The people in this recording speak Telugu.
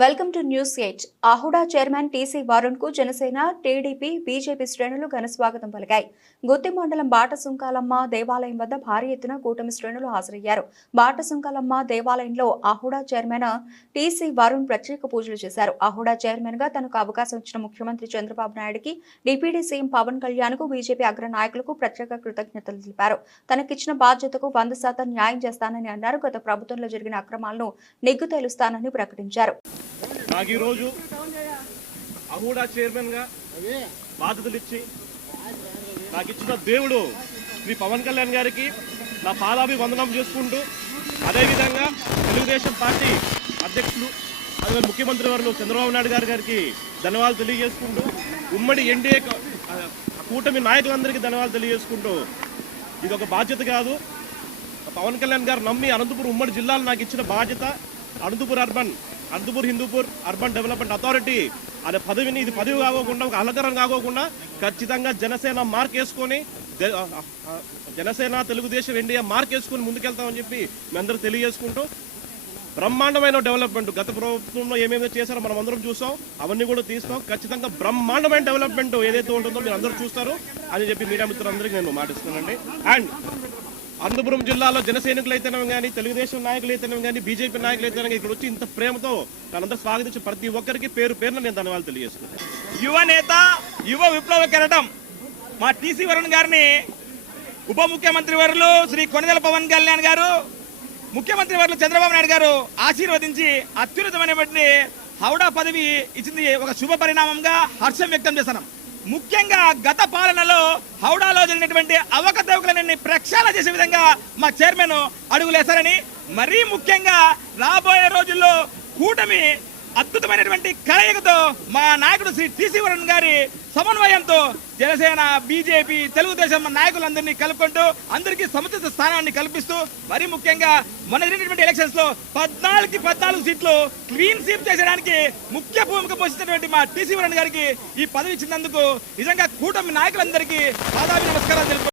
Welcome to news eight. Ahuda chairman TC వరుణ్కు Janasena TDP BJP శ్రేణులు ఘన స్వాగతం పలికాయి. గుత్తి మండలం బాటసుంకాలమ్మ దేవాలయం వద్ద భారీ ఎత్తున కూటమి శ్రేణులు హాజరయ్యారు. బాటసుంకాలమ్మ దేవాలయంలో ఆహుడా చైర్మన్ టీసీ వరుణ్ ప్రత్యేక పూజలు చేశారు. ఆహుడా చైర్మన్గా తనకు అవకాశం ఇచ్చిన ముఖ్యమంత్రి చంద్రబాబు నాయుడుకి డిప్యూటీ సీఎం పవన్ కళ్యాణ్కు బీజేపీ అగ్ర నాయకులకు ప్రత్యేక కృతజ్ఞతలు తెలిపారు. తనకిచ్చిన బాధ్యతకు వంద శాతం న్యాయం చేస్తానని అన్నారు. గత ప్రభుత్వంలో జరిగిన అక్రమాలను నిగ్గు తేలుస్తానని ప్రకటించారు. నాకు ఈరోజు అహూడా చైర్మన్గా బాధ్యతలు ఇచ్చి నాకు ఇచ్చిన దేవుడు శ్రీ పవన్ కళ్యాణ్ గారికి నా పాదాభివందనం చేసుకుంటూ అదేవిధంగా తెలుగుదేశం పార్టీ అధ్యక్షులు అదే ముఖ్యమంత్రి వారు చంద్రబాబు నాయుడు గారి గారికి ధన్యవాదాలు తెలియజేసుకుంటూ ఉమ్మడి ఎన్డీఏ కూటమి నాయకులందరికీ ధన్యవాదాలు తెలియజేసుకుంటూ ఇది ఒక బాధ్యత కాదు. పవన్ కళ్యాణ్ గారు నమ్మి అనంతపురం ఉమ్మడి జిల్లాలో నాకు ఇచ్చిన బాధ్యత Anantapur urban Anantapur Hindupur urban development authority అనే పదవిని ఇది పదవి కాకోకుండా ఒక అలంకరణ కాకోకుండా ఖచ్చితంగా జనసేన మార్క్ వేసుకొని జనసేన తెలుగుదేశం ఎన్డీఏ మార్క్ వేసుకొని ముందుకెళ్తామని చెప్పి మీ అందరూ తెలియజేసుకుంటూ బ్రహ్మాండమైన డెవలప్మెంట్ గత ప్రభుత్వంలో ఏమేమి చేశారో మనం అందరం చూసాం అవన్నీ కూడా తీస్తాం. ఖచ్చితంగా బ్రహ్మాండమైన డెవలప్మెంట్ ఏదైతే ఉంటుందో మీరు అందరూ చూస్తారు. అని చెప్పి మీడియా మిత్రులందరికీ నేను మాటిస్తున్నానండి అండ్ అనంతపురం జిల్లాలో జనసైనికులు అయితేనే కానీ తెలుగుదేశం నాయకులు అయితేనే కానీ బీజేపీ నాయకులు అయితేనే కానీ ఇక్కడ వచ్చి ఇంత ప్రేమతో తనందరూ స్వాగతించి ప్రతి ఒక్కరికి పేరు పేరున నేను ధన్యవాదాలు తెలియజేస్తున్నాను యువ నేత యువ విప్లవ కెరటం మా టీసీ వరుణ్ గారిని ఉప ముఖ్యమంత్రి వరులు శ్రీ కొనదెల పవన్ కళ్యాణ్ గారు ముఖ్యమంత్రి వరులు చంద్రబాబు నాయుడు గారు ఆశీర్వదించి అత్యున్నతమైనటువంటి హౌడా పదవి ఇచ్చింది ఒక శుభ పరిణామంగా హర్షం వ్యక్తం చేస్తున్నాం ముఖ్యంగా గత పాలనలో హౌడాలో జరిగినటువంటి అవకతవకలన్నీ ప్రక్షాళన చేసే విధంగా మా చైర్మన్ అడుగులేశారని మరీ ముఖ్యంగా రాబోయే రోజుల్లో కూటమి అద్భుతమైనటువంటి కలయికతో మా నాయకుడు శ్రీ టీసీ వరుణ్ గారి సమన్వయంతో జనసేన బీజేపీ తెలుగుదేశం నాయకులందరినీ కలుపుకుంటూ అందరికీ సముచిత స్థానాన్ని కల్పిస్తూ మరీ ముఖ్యంగా మొన్న జరిగినటువంటి ఎలక్షన్స్లో పద్నాలుగు పద్నాలుగు సీట్లు క్లీన్ స్వీప్ చేసడానికి ముఖ్య భూమిక పోషించినటువంటి మా టీసీ వరుణ్ గారికి ఈ పదవి ఇచ్చినందుకు నిజంగా కూటమి నాయకులందరికీ పాదాభి నమస్కారాలు తెలుపు